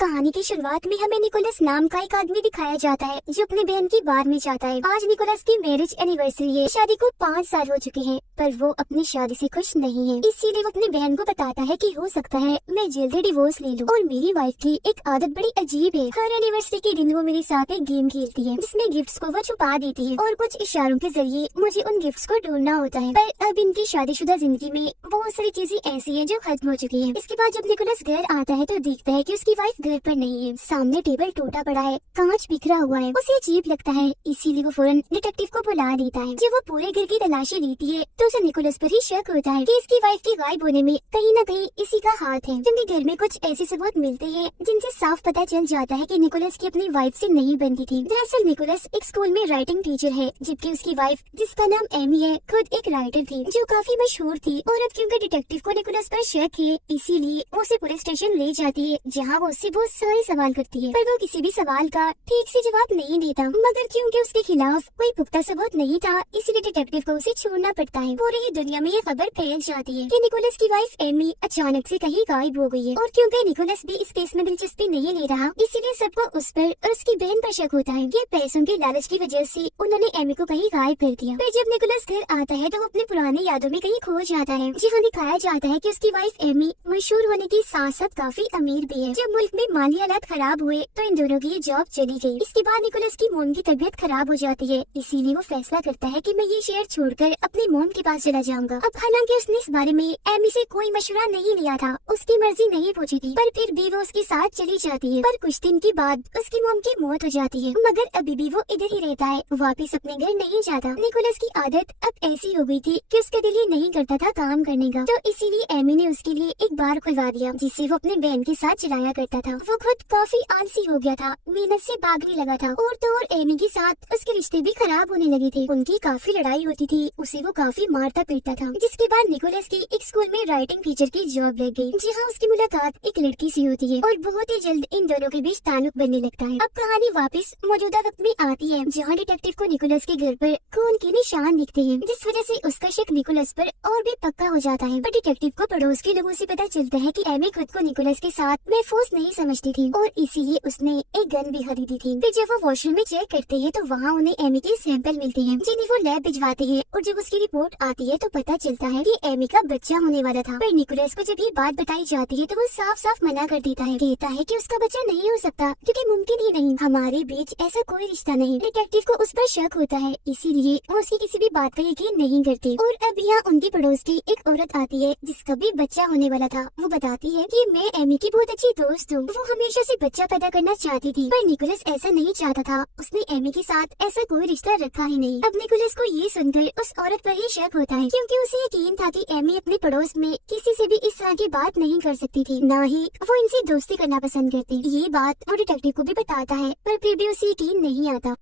कहानी की शुरुआत में हमें निकोलस नाम का एक आदमी दिखाया जाता है जो अपनी बहन की बार में जाता है। आज निकोलस की मैरिज एनिवर्सरी है। शादी को 5 साल हो चुके हैं पर वो अपनी शादी से खुश नहीं है। इसीलिए वो अपनी बहन को बताता है कि हो सकता है मैं जल्दी डिवोर्स ले लूं। और मेरी वाइफ की एक आदत बड़ी अजीब है, हर एनिवर्सरी के दिन वो मेरे साथ एक गेम खेलती है जिसमें गिफ्ट्स को वो छुपा देती है और कुछ इशारों के जरिए मुझे उन गिफ्ट्स को ढूंढना होता है। पर अब इनकी शादीशुदा जिंदगी में बहुत सारी चीजें ऐसी है जो खत्म हो चुकी है। इसके बाद जब निकोलस घर आता है तो देखता है कि उसकी वाइफ घर पर नहीं है। सामने टेबल टूटा पड़ा है, कांच बिखरा हुआ है। उसे अजीब लगता है, इसीलिए वो फौरन डिटेक्टिव को बुला देता है। जब वो पूरे घर की तलाशी लेती है तो उसे निकोलस पर ही शक होता है कि इसकी वाइफ के गायब होने में कहीं न कहीं इसी का हाथ है। क्योंकि घर में कुछ ऐसे सबूत मिलते हैं जिनसे साफ पता चल जाता है कि निकोलस की अपनी वाइफ से नहीं बनती थी। दरअसल निकोलस एक स्कूल में राइटिंग टीचर है, जबकि उसकी वाइफ जिसका नाम एमी है खुद एक राइटर थी जो काफी मशहूर थी। और अब क्योंकि डिटेक्टिव को निकोलस पर शक है इसीलिए वो उसे पुलिस स्टेशन ले जाती है जहाँ वो उससे बहुत सारे सवाल करती है, पर वो किसी भी सवाल का ठीक से जवाब नहीं देता। मगर क्योंकि उसके खिलाफ कोई पुख्ता सबूत नहीं था इसीलिए डिटेक्टिव को उसे छोड़ना पड़ता है। पूरी ही दुनिया में ये खबर फैल जाती है कि निकोलस की वाइफ एमी अचानक से कहीं गायब हो गई है। और क्योंकि निकोलस भी इस केस में दिलचस्पी नहीं ले रहा इसीलिए सबको उस पर और उसकी बहन पर शक होता है कि पैसों के लालच की वजह से उन्होंने एमी को कहीं गायब कर दिया। फिर जब निकोलस घर आता है तो वो अपनी पुरानी यादों में कहीं खो जाता है, जहाँ दिखाया जाता है कि उसकी वाइफ एमी मशहूर होने के साथ साथ काफी अमीर भी है। जब मुल्क में माली हालात खराब हुए तो इन दोनों की जॉब चली गई। इसके बाद निकोलस की मोम की तबीयत खराब हो जाती है, इसीलिए वो फैसला करता है कि मैं ये शहर छोड़कर अपनी मोम के पास चला जाऊंगा। अब हालांकि उसने इस बारे में एमी से कोई मशवरा नहीं लिया था, उसकी मर्जी नहीं पूछी थी, पर फिर भी वो उसके साथ चली जाती है। पर कुछ दिन के बाद उसकी मोम की मौत हो जाती है, मगर अभी भी वो इधर ही रहता है, वापिस अपने घर नहीं जाता। निकोलस की आदत अब ऐसी हो गई थी कि उसका दिल ही नहीं करता था काम करने का, तो इसीलिए एमी ने उसके लिए एक बार खुलवा दिया जिसे वो अपने बहन के साथ चलाया करता था। वो खुद काफी आलसी हो गया था, मेहनत से भागने लगा था और तो और एमी के साथ उसके रिश्ते भी खराब होने लगे थे। उनकी काफी लड़ाई होती थी, उसे वो काफी मारता पीटता था। जिसके बाद निकोलस की एक स्कूल में राइटिंग टीचर की जॉब लग गई, जहाँ उसकी मुलाकात एक लड़की से होती है और बहुत ही जल्द इन दोनों के बीच ताल्लुक बनने लगता है। अब कहानी वापस मौजूदा वक्त में आती है जहाँ डिटेक्टिव को निकोलस के घर पर खून के निशान दिखते हैं, जिस वजह से उसका शक निकोलस पर और भी पक्का हो जाता है। पर डिटेक्टिव को पड़ोस के लोगों से पता चलता है कि एमी खुद को निकोलस के साथ महफूज नहीं समझती थी और इसीलिए उसने एक गन भी खरीदी थी। फिर जब वो वॉशरूम में चेक करते हैं तो वहाँ उन्हें एमी के सैंपल मिलते हैं जिन्हें वो लैब भिजवाते हैं और जब उसकी रिपोर्ट आती है तो पता चलता है कि एमी का बच्चा होने वाला था। पर निकोलस को जब ये बात बताई जाती है तो वो साफ साफ मना कर देता है, कहता है कि उसका बच्चा नहीं हो सकता क्योंकि मुमकिन ही नहीं, हमारे बीच ऐसा कोई रिश्ता नहीं। डिटेक्टिव को उस पर शक होता है इसीलिए वो उसकी किसी भी बात का यकीन नहीं करती। और अब यहाँ उनकी पड़ोस की एक औरत आती है जिसका भी बच्चा होने वाला था। वो बताती है कि मैं एमी की बहुत अच्छी दोस्त हूँ, वो हमेशा से बच्चा पैदा करना चाहती थी पर निकोलस ऐसा नहीं चाहता था, उसने एमी के साथ ऐसा कोई रिश्ता रखा ही नहीं। अब निकोलस को ये सुनकर उस औरत पर ही शक होता है क्योंकि उसे यकीन था कि एमी अपने पड़ोस में किसी से भी इस तरह की बात नहीं कर सकती थी, न ही वो इनसे दोस्ती करना पसंद करती। ये बात वो डिटेक्टिव को भी बताता है पर फिर भी उसे यकीन नहीं आता।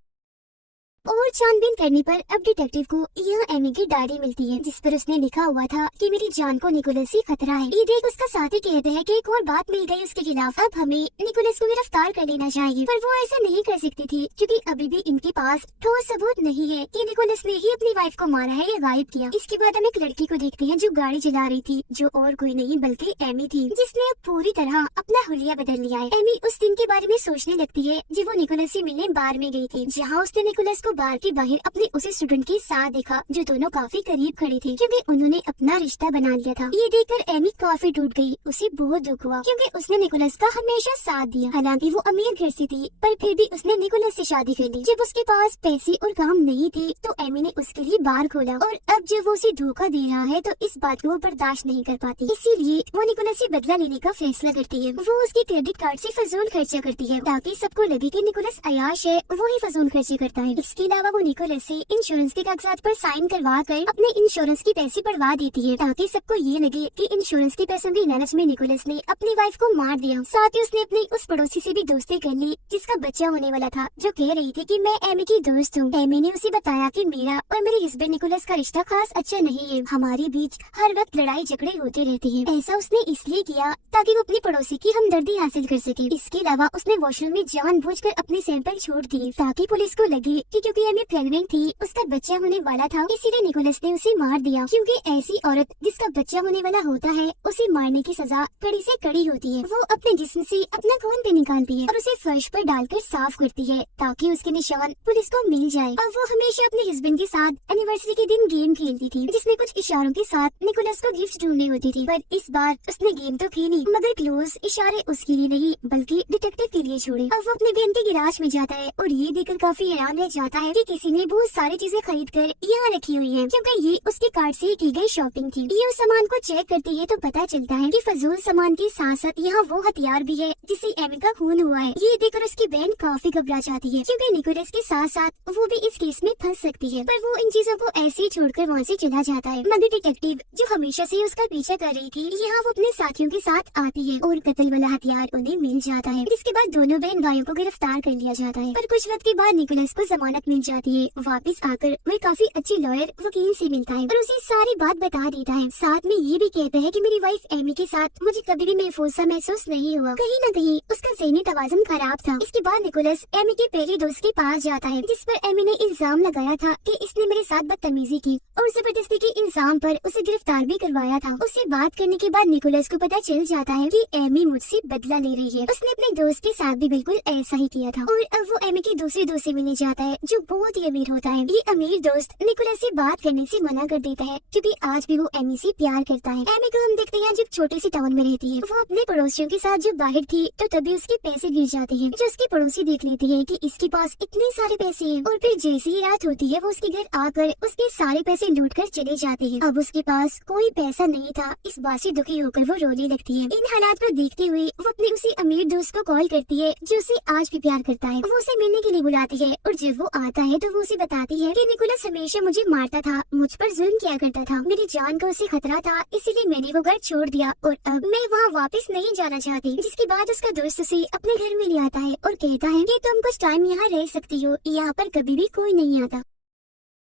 और छानबीन करने पर अब डिटेक्टिव को यह एमी की डायरी मिलती है जिस पर उसने लिखा हुआ था कि मेरी जान को निकोलस से खतरा है। ये देख उसका साथी कहते हैं कि एक और बात मिल गई उसके खिलाफ, अब हमें निकोलस को गिरफ्तार कर लेना चाहिए। पर वो ऐसा नहीं कर सकती थी क्योंकि अभी भी इनके पास ठोस सबूत नहीं है कि निकोलस ने ही अपनी वाइफ को मारा है या गायब किया। इसके बाद हम एक लड़की को देखते हैं जो गाड़ी चला रही थी, जो और कोई नहीं बल्कि एमी थी, जिसने अब पूरी तरह अपना हुलिया बदल लिया है। एमी उस दिन के बारे में सोचने लगती है जब वो निकोलस से मिलने बार में गई थी, जहाँ उसने निकोलस को बार के बाहर अपने उसी स्टूडेंट के साथ देखा जो दोनों काफी करीब खड़े थे क्योंकि उन्होंने अपना रिश्ता बना लिया था। ये देखकर एमी काफी टूट गई, उसे बहुत दुख हुआ क्योंकि उसने निकोलस का हमेशा साथ दिया। हालांकि वो अमीर घर से थी पर फिर भी उसने निकोलस से शादी कर ली। जब उसके पास पैसे और काम नहीं थे तो एमी ने उसके लिए बार खोला और अब जब वो उसे धोखा दे रहा है तो इस बात को वो बर्दाश्त नहीं कर पाती, इसीलिए वो निकोलस से बदला लेने का फैसला करती है। वो उसके क्रेडिट कार्ड से फजूल खर्चा करती है ताकि सबको लगे कि निकोलस अयाश है, वो ही फजूल खर्चे करता है। इसके अलावा वो निकोलस से इंश्योरेंस के कागजात पर साइन करवा कर अपने इंश्योरेंस की पैसे बढ़वा देती है ताकि सबको ये लगे कि इंश्योरेंस के पैसों की लालच में निकोलस ने अपनी वाइफ को मार दिया। साथ ही उसने अपनी उस पड़ोसी से भी दोस्ती कर ली जिसका बच्चा होने वाला था, जो कह रही थी कि मैं एमी की दोस्त हूँ। एमी ने उसे बताया कि मेरा और मेरे हस्बैंड निकोलस का रिश्ता खास अच्छा नहीं है, हमारे बीच हर वक्त लड़ाई झगड़े होते रहते हैं। ऐसा उसने इसलिए किया ताकि वो अपनी पड़ोसी की हमदर्दी हासिल कर सके। इसके अलावा उसने वॉशरूम में जानबूझकर अपने सैंपल छोड़ दिए ताकि पुलिस को लगे कि क्योंकि एमी प्रेग्नेंट थी, उसका बच्चा होने वाला था, इसीलिए निकोलस ने उसे मार दिया, क्योंकि ऐसी औरत जिसका बच्चा होने वाला होता है उसे मारने की सजा कड़ी से कड़ी होती है। वो अपने जिस्म से अपना खून भी निकालती है और उसे फर्श पर डालकर साफ करती है ताकि उसके निशान पुलिस को मिल जाए। और वो हमेशा अपने हस्बैंड के साथ एनिवर्सरी के दिन गेम खेलती थी, जिसमें कुछ इशारों के साथ निकोलस को गिफ्ट ढूंढनी होती थी। पर इस बार उसने गेम तो खेली, मगर क्लोज इशारे उसके लिए नहीं बल्कि डिटेक्टिव के लिए छोड़े। अब वो अपने बहन के गिराज में जाता है और ये देखकर काफी हैरान रह जाता है कि किसी ने बहुत सारी चीजें खरीद कर यहाँ रखी हुई है, क्योंकि ये उसके कार्ड से की गई शॉपिंग थी। ये उस सामान को चेक करती है तो पता चलता है कि फजूल सामान के साथ साथ यहाँ वो हथियार भी है जिससे एमी का खून हुआ है। ये देखकर उसकी बहन काफी घबरा जाती है, क्योंकि निकोलस के साथ साथ वो भी इस केस में फंस सकती है। पर वो इन चीजों को ऐसे ही छोड़कर वहाँ से चला जाता है। मगर डिटेक्टिव जो हमेशा से उसका पीछा कर रही थी, यहाँ वो अपने साथियों के साथ आती है और कत्ल वाला हथियार उन्हें मिल जाता है, जिसके बाद दोनों बहन भाइयों को गिरफ्तार कर लिया जाता है। पर कुछ वक्त के बाद निकोलस को जमानत मिल जाती है। वापस आकर वह काफी अच्छी लॉयर वकील से मिलता है और उसे सारी बात बता देता है। साथ में ये भी कहता है कि मेरी वाइफ एमी के साथ मुझे कभी भी महफूज सा महसूस नहीं हुआ, कहीं न कहीं उसका ज़हनी तवाज़ुन खराब था। इसके बाद निकोलस एमी के पहले दोस्त के पास जाता है, जिस पर एमी ने इल्जाम लगाया था कि इसने मेरे साथ बदतमीजी की और जबरदस्ती के इल्जाम पर उसे गिरफ्तार भी करवाया था। उससे बात करने के बाद निकोलस को पता चल जाता है कि एमी मुझसे बदला ले रही है। उसने अपने दोस्त के साथ भी बिल्कुल ऐसा ही किया था और अब वो एमी के दूसरे दोस्त से मिलने जाता है जो बहुत ही अमीर होता है। ये अमीर दोस्त निकोलस से बात करने से मना कर देता है, क्योंकि आज भी वो एमी से प्यार करता है। एमी को हम देखते हैं जो छोटे से टाउन में रहती है। वो अपने पड़ोसियों के साथ जब बाहर थी तो तभी उसके पैसे गिर जाते हैं, जो उसकी पड़ोसी देख लेती है कि इसके पास इतने सारे पैसे हैं, और फिर जैसे ही रात होती है वो उसके घर आकर उसके सारे पैसे लूट कर चले जाते हैं। अब उसके पास कोई पैसा नहीं था। इस बात से दुखी होकर वो रोने लगती है। इन हालात को देखते हुए वो अपने उसी अमीर दोस्त को कॉल करती है जो उसे आज भी प्यार करता है। वो उसे मिलने के लिए बुलाती है और जब वो आता है तो वो उसे बताती है कि निकोलस हमेशा मुझे मारता था, मुझ पर जुल्म किया करता था, मेरी जान का उसे खतरा था, इसीलिए मैंने वो घर छोड़ दिया और अब मैं वहाँ वापस नहीं जाना चाहती। जिसके बाद उसका दोस्त उसे अपने घर में ले आता है और कहता है कि तुम कुछ टाइम यहाँ रह सकती हो, यहाँ पर कभी भी कोई नहीं आता।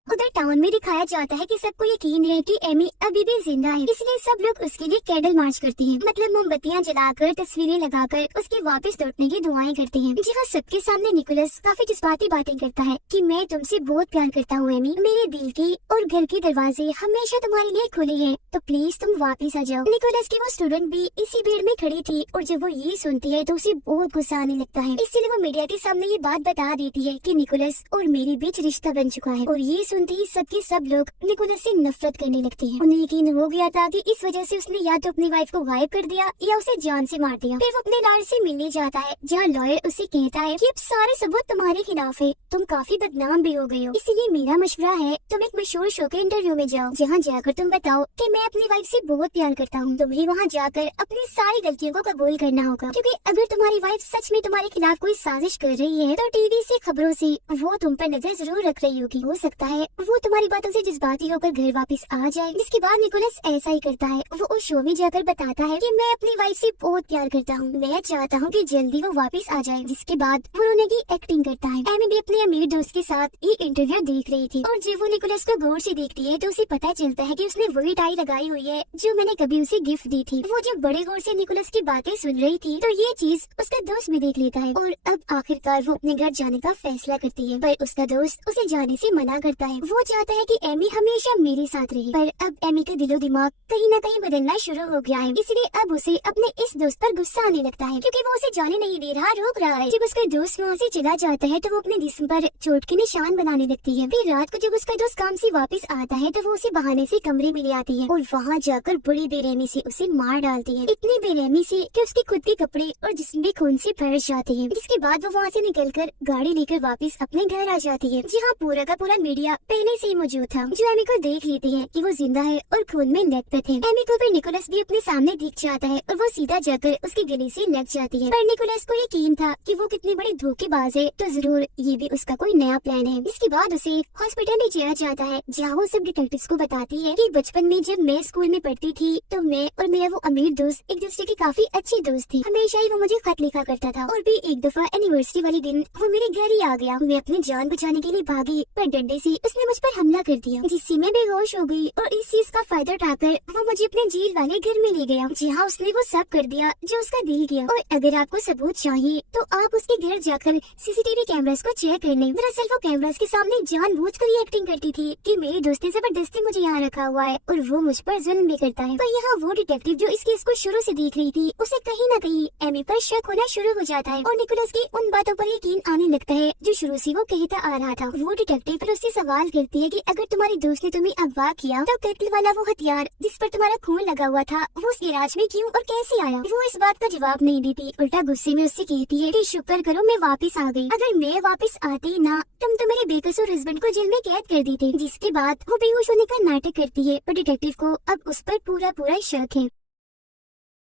उधर टाउन में दिखाया जाता है कि सबको यकीन है कि एमी अभी भी जिंदा है, इसलिए सब लोग उसके लिए कैंडल मार्च करते हैं, मतलब मोमबत्तियां जलाकर तस्वीरें लगाकर उसके वापस लौटने की दुआएं करते हैं। जी हाँ, सबके सामने निकोलस काफी जज्बाती बातें करता है कि मैं तुमसे बहुत प्यार करता हूँ एमी, मेरे दिल के और घर के दरवाजे हमेशा तुम्हारे लिए खुले हैं, तो प्लीज तुम वापिस आ जाओ। निकोलस की वो स्टूडेंट भी इसी भीड़ में खड़ी थी और जब वो ये सुनती है तो उसे बहुत गुस्सा आने लगता है, इसलिए वो मीडिया के सामने ये बात बता देती है कि निकोलस और मेरे बीच रिश्ता बन चुका है। और ये सुनते ही सबके सब लोग निकोलस से नफरत करने लगते हैं। उन्हें यकीन हो गया था कि इस वजह से उसने या तो अपनी वाइफ को गायब कर दिया या उसे जान से मार दिया। फिर वो अपने लॉयर से मिलने जाता है, जहाँ लॉयर उसे कहता है कि अब सारे सबूत तुम्हारे खिलाफ है, तुम काफी बदनाम भी हो गए हो, इसीलिए मेरा मशवरा है तुम एक मशहूर शो के इंटरव्यू में जाओ, जहाँ जाकर तुम बताओ कि मैं अपनी वाइफ से बहुत प्यार करता हूँ। तुम्हें वहाँ जाकर अपनी सारी गलतियों को कबूल करना होगा, क्योंकि अगर तुम्हारी वाइफ सच में तुम्हारे खिलाफ कोई साजिश कर रही है तो टीवी से खबरों से वो तुम पर नजर जरूर रख रही होगी। हो सकता है वो तुम्हारी बातों से जज्बाती होकर घर वापस आ जाए। जिसके बाद निकोलस ऐसा ही करता है, वो उस शो में जाकर बताता है कि मैं अपनी वाइफ से बहुत प्यार करता हूँ, मैं चाहता हूँ कि जल्दी वो वापस आ जाए। जिसके बाद वो रोने की एक्टिंग करता है। एमी भी अपने अमीर दोस्त के साथ ये इंटरव्यू देख रही थी और जब वो निकोलस को गौर से देखती है तो उसे पता चलता है कि उसने वही टाई लगाई हुई है जो मैंने कभी उसे गिफ्ट दी थी। वो जब बड़े गौर से निकोलस की बातें सुन रही थी तो ये चीज उसका दोस्त भी देख लेता है और अब आखिरकार वो अपने घर जाने का फैसला करती है, पर उसका दोस्त उसे जाने से मना करता है। वो चाहता है कि एमी हमेशा मेरे साथ रहे, पर अब एमी का दिलो दिमाग कहीं न कहीं बदलना शुरू हो गया है, इसलिए अब उसे अपने इस दोस्त पर गुस्सा आने लगता है, क्योंकि वो उसे जाने नहीं दे रहा, रोक रहा है। जब उसका दोस्त वहाँ से चला जाता है तो वो अपने जिस्म पर चोट के निशान बनाने लगती है। फिर रात को जब उसका दोस्त काम से वापस आता है तो वो उसे बहाने से कमरे में ले आती है और वहाँ जाकर बड़ी बेरहमी से उसे मार डालती है, इतनी बेरहमी से कि उसके खुद के कपड़े और जिस्म भी खून से भर जाते हैं। जिसके बाद वो वहाँ से निकलकर गाड़ी लेकर वापस अपने घर आ जाती है, जहाँ पूरा का पूरा मीडिया पहले से ही मौजूद था, जो एमी को देख लेती है कि वो जिंदा है और खून में लथपथ है। एमी को फिर निकोलस भी अपने सामने दिख जाता है और वो सीधा जाकर उसके गले से लग जाती है, पर निकोलस को यकीन था कि वो कितनी बड़ी धोखेबाज है, तो जरूर ये भी उसका कोई नया प्लान है। इसके बाद उसे हॉस्पिटल ले जाया जाता है, जहाँ वो सब डिटेक्टिव्स को बताती है कि बचपन में जब मैं स्कूल में पढ़ती थी तो मैं और मेरा वो अमीर दोस्त एक दूसरे के काफी अच्छे दोस्त थे। हमेशा ही वो मुझे खत लिखा करता था और भी एक दफा एनिवर्सरी वाले दिन वो मेरे घर ही आ गया। मैं अपनी जान बचाने के लिए भागी, पर डंडे से उसने मुझ पर हमला कर दिया, जिससे मैं बेहोश हो गई और इस चीज का फायदा उठाकर वो मुझे अपने जेल वाले घर में ले गया, जहाँ उसने वो सब कर दिया जो उसका दिल किया। और अगर आपको सबूत चाहिए तो आप उसके घर जाकर सीसीटीवी कैमरास को चेक कर लें। दरअसल वो कैमरास के सामने जानबूझकर ये एक्टिंग करती थी कि मेरी दोस्त ने जबरदस्ती मुझे यहाँ रखा हुआ है और वो मुझ पर जुल्म भी करता है। पर यहाँ वो डिटेक्टिव जो इस केस को शुरू से देख रही थी, उसे कहीं न कहीं एमी पर शक होना शुरू हो जाता है और निकोलस की उन बातों पर यकीन आने लगता है जो शुरू से वो कहता आ रहा था। वो डिटेक्टिव फिर उससे सवाल करती है कि अगर तुम्हारी दोस्त ने तुम्हें अगवा किया तो कत्ल वाला वो हथियार जिस पर तुम्हारा खून लगा हुआ था वो उस गैराज में क्यों और कैसे आया। वो इस बात का जवाब नहीं देती, उल्टा गुस्से में उससे कहती है कि शुक्र करो मैं वापस आ गई, अगर मैं वापस आती ना तुम तो मेरे बेकसूर हस्बैंड को जेल में कैद कर देते। जिसके बाद वो बेहोश होने का नाटक करती है और डिटेक्टिव को अब उस पर पूरा शक है।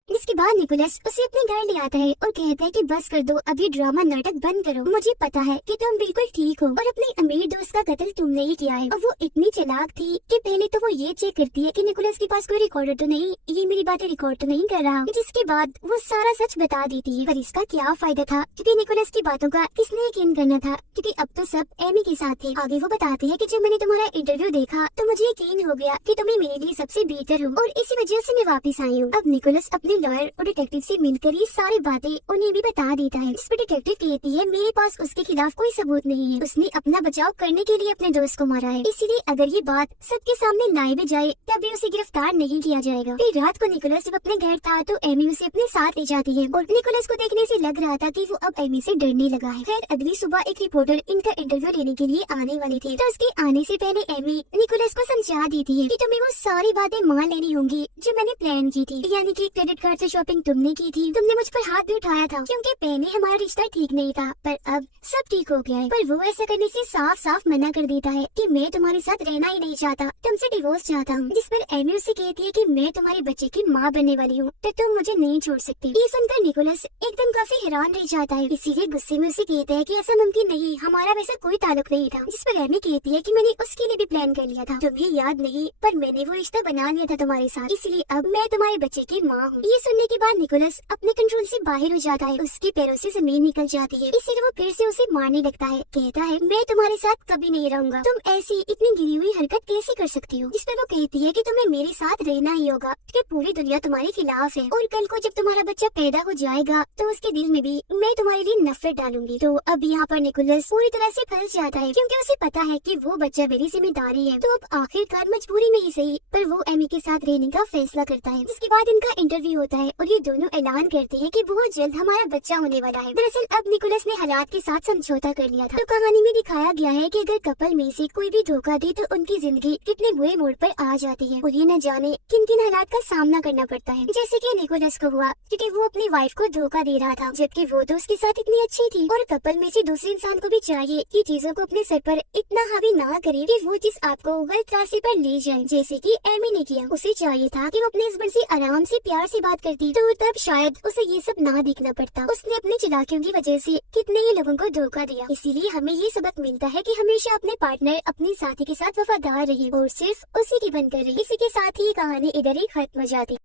इसके बाद निकोलस उसे अपने घर ले आता है और कहता है कि बस कर दो, अभी ड्रामा नाटक बंद करो, मुझे पता है कि तुम बिल्कुल ठीक हो और अपने अमीर दोस्त का कत्ल तुमने ही किया है। और वो इतनी चालाक थी कि पहले तो वो ये चेक करती है कि निकोलस के पास कोई रिकॉर्डर तो नहीं, ये मेरी बातें रिकॉर्ड तो नहीं कर रहा, जिसके बाद वो सारा सच बता देती है। पर इसका क्या फायदा था, क्योंकि निकोलस की बातों का किसने यकीन करना था, क्योंकि अब तो सब एमी के साथ थे। आगे वो बताते हैं कि जब मैंने तुम्हारा इंटरव्यू देखा तो मुझे यकीन हो गया कि तुम्हें मेरे लिए सबसे बेहतर हो और इसी वजह से मैं वापस आई हूँ। अब निकोलस अपने लॉयर और डिटेक्टिव से मिलकर ये सारी बातें उन्हें भी बता देता है, जिस पर डिटेक्टिव कहती है मेरे पास उसके खिलाफ कोई सबूत नहीं है, उसने अपना बचाव करने के लिए अपने दोस्त को मारा है, इसीलिए अगर ये बात सबके सामने लाई भी जाए तब भी उसे गिरफ्तार नहीं किया जाएगा। फिर रात को निकोलस जब अपने घर था तो एमी उसे अपने साथ ले जाती है और निकोलस को देखने से लग रहा था कि वो अब एमी से डरने लगा है। खैर अगली सुबह एक रिपोर्टर इनका इंटरव्यू लेने के लिए आने वाली थी, तो उसके आने से पहले एमी निकोलस को समझा देती है कि तुम्हें वो सारी बातें मान लेनी होंगी जो मैंने प्लान की थी, यानी कि क्रेडिट कार्ड से शॉपिंग तुमने की थी, तुमने मुझ पर हाथ भी उठाया था क्योंकि पहले हमारा रिश्ता ठीक नहीं था, पर अब सब ठीक हो गया है। पर वो ऐसा करने से साफ साफ मना कर देता है कि मैं तुम्हारे साथ रहना ही नहीं चाहता, तुमसे डिवोर्स चाहता हूँ। जिस पर एमी उससे कहती है कि मैं तुम्हारे बच्चे की माँ बनने वाली हूँ तो तुम मुझे नहीं छोड़ सकती। ये सुनकर निकोलस एकदम काफी हैरान रह जाता है, इसीलिए गुस्से में उसे कहता है कि ऐसा मुमकिन नहीं, हमारा वैसा कोई ताल्लुक नहीं था। जिस पर एमी कहती है कि मैंने उसके लिए भी प्लान कर लिया था, तुम्हें याद नहीं, पर मैंने वो रिश्ता बना लिया था तुम्हारे साथ, इसलिए अब मैं तुम्हारे बच्चे की माँ हूँ। ये सुनने के बाद निकोलस अपने कंट्रोल से बाहर हो जाता है, उसके पैरों से जमीन निकल जाती है, इसलिए वो फिर से उसे मारने लगता है। कहता है मैं तुम्हारे साथ कभी नहीं रहूंगा, तुम ऐसी इतनी गिरी हुई हरकत कैसे कर सकती हो। जिस पर वो कहती है कि तुम्हें मेरे साथ रहना ही होगा क्योंकि पूरी दुनिया तुम्हारे खिलाफ है और कल को जब तुम्हारा बच्चा पैदा हो जाएगा तो उसके दिल में भी मैं तुम्हारे लिए नफरत डालूंगी। तो अब यहाँ पर निकोलस पूरी तरह से फंस जाता है क्योंकि उसे पता है कि वो बच्चा मेरी जिम्मेदारी है। तो अब आखिरकार मजबूरी में ही सही पर वो एमी के साथ रहने का फैसला करता है। जिसके बाद इनका इंटरव्यू होता है और ये दोनों ऐलान करते हैं कि बहुत जल्द हमारा बच्चा होने वाला है। दरअसल अब निकोलस ने हालात के साथ समझौता कर लिया था। तो कहानी में दिखाया गया है कि अगर कपल में से कोई भी धोखा दे तो उनकी जिंदगी कितने बुरे मोड़ पर आ जाती है और ये न जाने किन किन हालात का सामना करना पड़ता है, जैसे कि निकोलस को हुआ क्योंकि वो अपनी वाइफ को धोखा दे रहा था जबकि वो तो उसके साथ इतनी अच्छी थी। और कपल में से दूसरे इंसान को भी चाहिए कि चीजों को अपने सर पर इतना हावी ना करे कि वो चीज आपको गलत रास्ते पर ले जाए, जैसे कि एमी ने किया। उसे चाहिए था कि वो अपने हस्बैंड से आराम से प्यार से बात करती तो तब शायद उसे ये सब ना देखना पड़ता। उसने अपने चालाकियों की वजह से कितने ही लोगों को धोखा दिया। इसीलिए हमें ये सबक मिलता है कि हमेशा अपने पार्टनर अपने साथी के साथ वफादार रहिए और सिर्फ उसी की बनकर रहिए। इसी के साथ ही कहानी इधर ही खत्म हो जाती।